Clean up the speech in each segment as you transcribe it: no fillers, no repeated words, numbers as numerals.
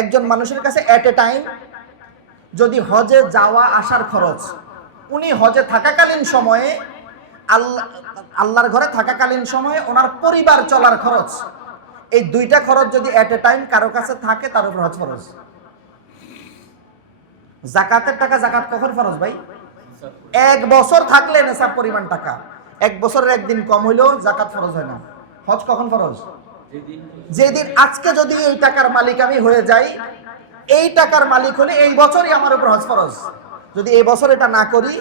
একজন মানুষের কাছে এট এ টাইম যদি হজে যাওয়া আসার খরচ, উনি হজে থাকাকালীন সময়ে আল্লাহর ঘরে থাকাকালীন সময়ে ওনার পরিবার চলার খরচ, এই দুইটা খরচ যদি এট এ টাইম কারো কাছে থাকে তার উপর হজ ফরজ। জাকাতের টাকা জাকাত কখন ফরজ ভাই? 1 বছর থাকলে নেশাব পরিমাণ টাকা, 1 বছরের একদিন কম হইলেও জাকাত ফরজ হয় না। হজ কখন ফরজ? যেদিন আজকে যদি এই টাকার মালিক আমি হয়ে যাই, এই টাকার মালিক হলে এই বছরই আমার উপর হজ ফরজ। যদি এই বছর এটা না করি,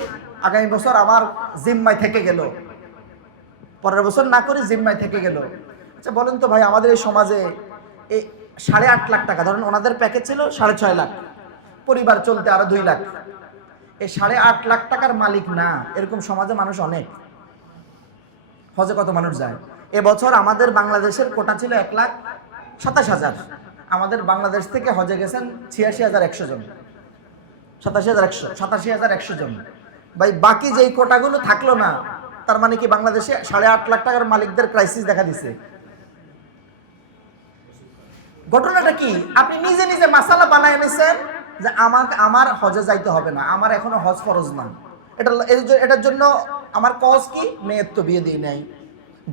আগামী বছর আমার জিম্মায় থেকে গেল, পরের বছর না করি জিম্মায় থেকে গেল। আচ্ছা বলেন তো ভাই, আমাদের এই সমাজে এই 8.5 লাখ টাকা, ধরেন ওনাদের প্যাকেজ ছিল 6.5 লাখ, পরিবার চলতে আরো 2 লাখ, এই 8.5 লাখ টাকার মালিক না এরকম সমাজে মানুষ অনেক। হজে কত মানুষ যায়? এবছর আমাদের বাংলাদেশের কোটা ছিল 1,27,000, আমাদের বাংলাদেশ থেকে হজে গেছেন 86,100 জন, 87,100 জন। ভাই বাকি যেই কোটাগুলো থাকলো না, তার মানে কি বাংলাদেশে 8.5 লাখ টাকার মালিকদের ক্রাইসিস দেখা দিছে। ঘটনাটা কি? আপনি নিজে নিজে মাসালা বানায় এনেছেন যে আমার হজে যাইতে হবে না, আমার এখনো হজ ফরজ না। এটার জন্য আমার কজ কি? মেয়ের তো বিয়ে দিয়ে নাই,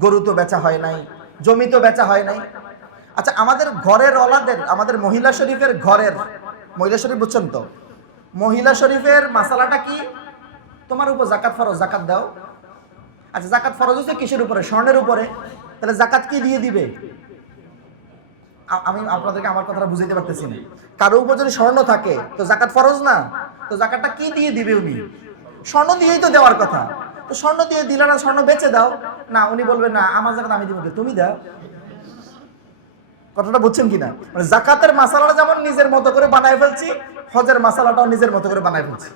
গরু তো বেচা হয় নাই, জমি তো বেচা হয় নাই। আচ্ছা আমাদের ঘরের ওলাদের, আমাদের মহিলা শরীফের ঘরের, মহিলা শরীফ বুঝছেন তো, মহিলা শরীফের মাসালাটা কি? তোমার উপর জাকাত ফরজ, জাকাত দাও। আচ্ছা জাকাত ফরজ হচ্ছে কিসের উপরে? স্বর্ণের উপরে। তাহলে জাকাত কি দিয়ে দিবে? আমি আপনাদেরকে আমার কথাটা বুঝাইতে পারতেছি না। কারো উপর যদি স্বর্ণ থাকে তো জাকাত ফরজ না, তো জাকাতটা কি দিয়ে দিবে উনি? স্বর্ণ দিয়েই তো দেওয়ার কথা। তো স্বর্ণ দিয়ে দিলে না, স্বর্ণ বেচে দাও না। উনি বলবে না আমার জাকাত আমি দিব, তুমি দাও। কথাটা বুঝছেন কিনা? মানে জাকাতের মাসালাটা যেমন নিজের মতো করে বানায় ফেলছি, হজের মাসালাটাও নিজের মতো করে বানায় ফেলছি।